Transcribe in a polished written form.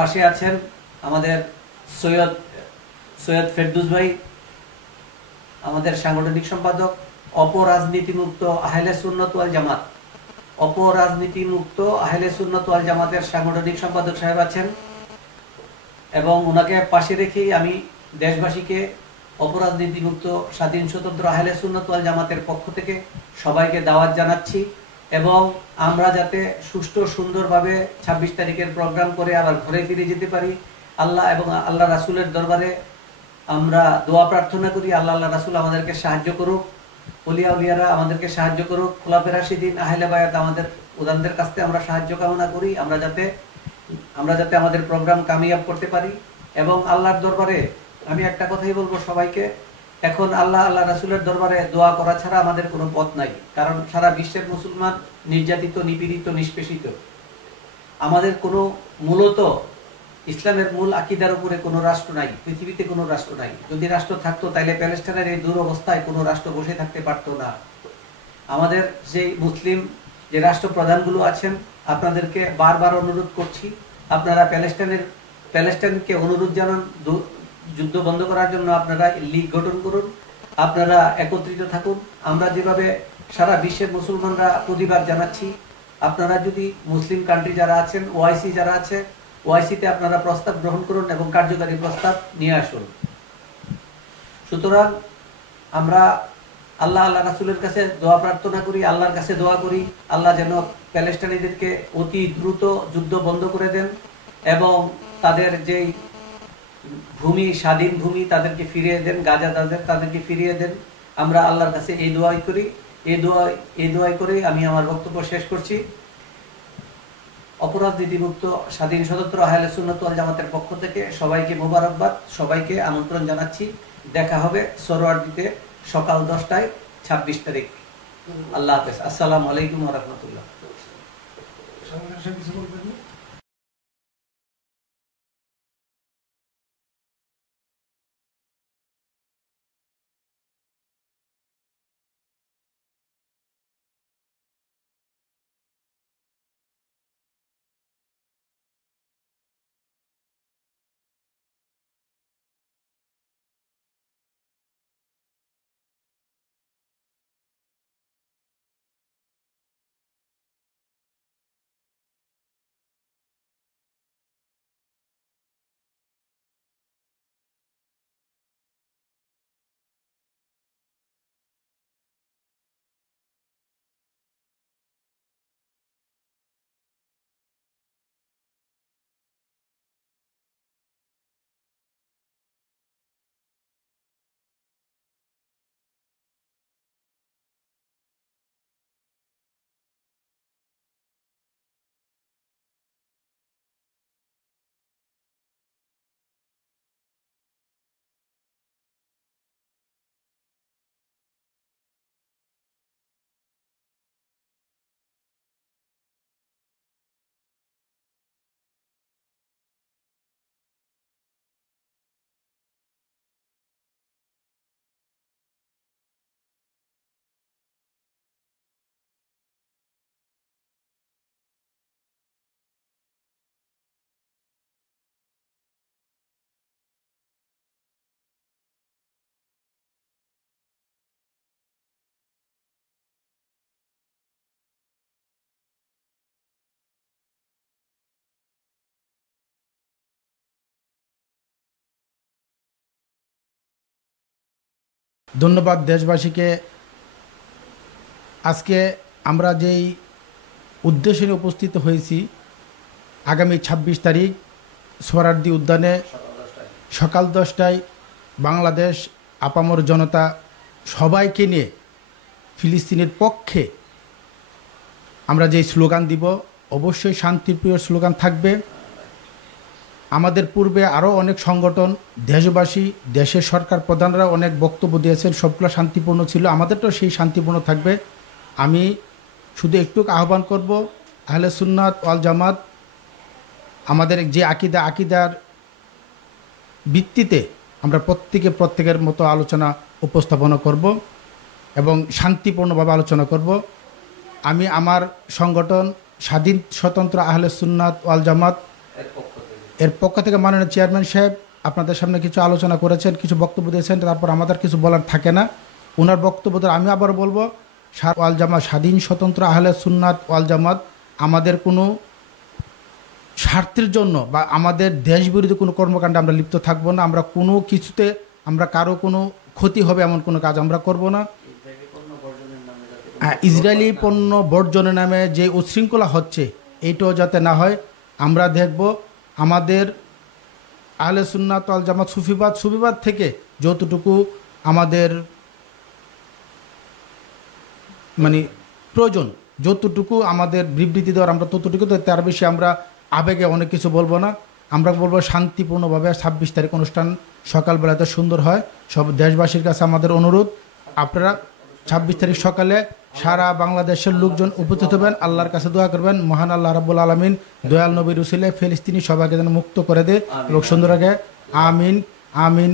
পাশে আছেন আমাদের সৈয়দ সৈয়দ ফেরদৌস ভাই, আমাদের সাংগঠনিক সম্পাদক। অপরাজনীতিমুক্ত আহলে সুন্নাত ওয়াল জামাত, অপরাজনীতিমুক্ত আহলে সুন্নাত ওয়াল জামাতের সাংগঠনিক সম্পাদক সাহেব আছেন, এবং ওনাকে পাশে রেখেই আমি দেশবাসীকে অপরাজনীতিমুক্ত স্বাধীন স্বতন্ত্র আহলে সুন্নাত ওয়াল জামাতের পক্ষ থেকে সবাইকে দাওয়াত জানাচ্ছি। এবং আমরা যাতে সুষ্ঠু সুন্দরভাবে 26 তারিখের প্রোগ্রাম করে আবার ঘরে ফিরে যেতে পারি, আল্লাহ এবং আল্লাহ রাসূলের দরবারে আমরা দোয়া প্রার্থনা করি। আল্লাহ রাসূল আমাদেরকে সাহায্য করুক, ওলিয়া উলিয়ারা আমাদেরকে সাহায্য করুক, খোলাফায়ে রাশিদিন আহলে বায়াত আমাদের উদানদের কাছ থেকে আমরা সাহায্য কামনা করি, আমরা যাতে আমাদের প্রোগ্রাম কামিয়াব করতে পারি। এবং আল্লাহর দরবারে আমি একটা কথাই বলবো সবাইকে, এখন আল্লাহ রাসূলের দরবারে দোয়া করা ছাড়া আমাদের কোনো পথ নাই। কারণ সারা বিশ্বের মুসলমান নির্যাতিত, নিপীড়িত, নিষ্পেষিত। আমাদের কোনো মূলত ইসলামের মূল আকীদার উপরে কোনো রাষ্ট্র নাই, পৃথিবীতে কোনো রাষ্ট্র নাই। যদি রাষ্ট্র থাকতো তাহলে প্যালেস্টাইনের এই দুরবস্থায় কোনো রাষ্ট্র বসে থাকতে পারতো না। আমাদের যে মুসলিম যে রাষ্ট্রপ্রধানগুলো আছেন, আপনাদেরকে বারবার অনুরোধ করছি, আপনারা প্যালেস্টাইনকে অনুরোধ জানান যুদ্ধ বন্ধ করার জন্য। আপনারা লীগ গঠন করুন, আপনারা একত্রিত থাকুন। আমরা যেভাবে সারা বিশ্বের মুসলমানরা প্রতিবাদ জানাচ্ছি, আপনারা যদি মুসলিম কান্ট্রি যারা আছেন, ওআইসি যারা আছে, ওআইসিতে আপনারা প্রস্তাব গ্রহণ করুন এবং কার্যকারী প্রস্তাব নিয়ে আসুন। সুতরাং আমরা আল্লাহ রাসূলের কাছে দোয়া প্রার্থনা করি, আল্লাহর কাছে দোয়া করি, আল্লাহ যেন প্যালেস্টাইনিদেরকে অতি দ্রুত যুদ্ধ বন্ধ করে দেন এবং তাদের যেই ভূমি, স্বাধীন ভূমি, তাদেরকে ফিরিয়ে দেন, গাজা তাদেরকে ফিরিয়ে দেন। আমরা আল্লাহর কাছে এই দোয়াই করি। এই দোয়াই করে আমি আমার বক্তব্য শেষ করছি। অপরাজনীতিমুক্ত স্বাধীন স্বতন্ত্র আহলে সুন্নাত ওয়াল জামাতের পক্ষ থেকে সবাইকে মোবারকবাদ, সবাইকে আমন্ত্রণ জানাচ্ছি। দেখা হবে সরোয়ারদীতে সকাল 10টায় 26 তারিখ। আল্লাহ হাফেজ। আসসালামু আলাইকুম ওয়া রাহমাতুল্লাহ। ধন্যবাদ দেশবাসীকে। আজকে আমরা যেই উদ্দেশ্যে উপস্থিত হয়েছি, আগামী 26 তারিখ সোহরাওয়ার্দী উদ্যানে সকাল 10টায় বাংলাদেশ আপামর জনতা সবাইকে নিয়ে ফিলিস্তিনের পক্ষে আমরা যেই স্লোগান দিব, অবশ্যই শান্তিপ্রিয় স্লোগান থাকবে। আমাদের পূর্বে আরও অনেক সংগঠন, দেশবাসী, দেশের সরকার প্রধানরা অনেক বক্তব্য দিয়েছেন, সবগুলো শান্তিপূর্ণ ছিল। আমাদেরটাও সেই শান্তিপূর্ণ থাকবে। আমি শুধু একটু আহ্বান করব, আহলে সুন্নাত ওয়াল জামাত আমাদের যে আকিদার ভিত্তিতে আমরা প্রত্যেকের মতো আলোচনা উপস্থাপনা করব এবং শান্তিপূর্ণভাবে আলোচনা করব। আমি আমার সংগঠন স্বাধীন স্বতন্ত্র আহলে সুন্নাত ওয়াল জামাত এর পক্ষ থেকে মাননীয় চেয়ারম্যান সাহেব আপনাদের সামনে কিছু আলোচনা করেছেন, কিছু বক্তব্য দিয়েছেন, তারপর আমাদের কিছু বলার থাকে না। ওনার বক্তব্য দ্বারা আমি আবার বলবো, ওয়াল জামাত স্বাধীন স্বতন্ত্র আহলে সুন্নাত ওয়াল জামাত আমাদের কোনো স্বার্থের জন্য বা আমাদের দেশ বিরোধী কোনো কর্মকাণ্ডে আমরা লিপ্ত থাকবো না। আমরা কোনো কিছুতে আমরা কারো কোনো ক্ষতি হবে এমন কোনো কাজ আমরা করব না। হ্যাঁ, ইসরায়েলি পণ্য বর্জনের নামে যে উচ্ছৃঙ্খলা হচ্ছে এইটাও যাতে না হয় আমরা দেখব। আমাদের আহলে সুন্নাত ওয়াল জামাত সুফিবাদ থেকে যতটুকু আমাদের মানে প্রয়োজন, যতটুকু আমাদের বিবৃতি দেওয়ার আমরা ততটুকু, তার বেশি আমরা আবেগে অনেক কিছু বলবো না। আমরা বলবো শান্তিপূর্ণভাবে 26 তারিখ অনুষ্ঠান সকালবেলাতে সুন্দর হয়। সব দেশবাসীর কাছে আমাদের অনুরোধ, আপনারা 26 তারিখ সকালে সারা বাংলাদেশের লোকজন উপস্থিত হবেন, আল্লাহর কাছে দোয়া করবেন মহান আল্লাহ রাব্বুল আলামিন দয়াল নবীর উসিলায় ফিলিস্তিনি সবাইকে যেন মুক্ত করে দেয় এবং সুন্দর আগে। আমিন আমিন।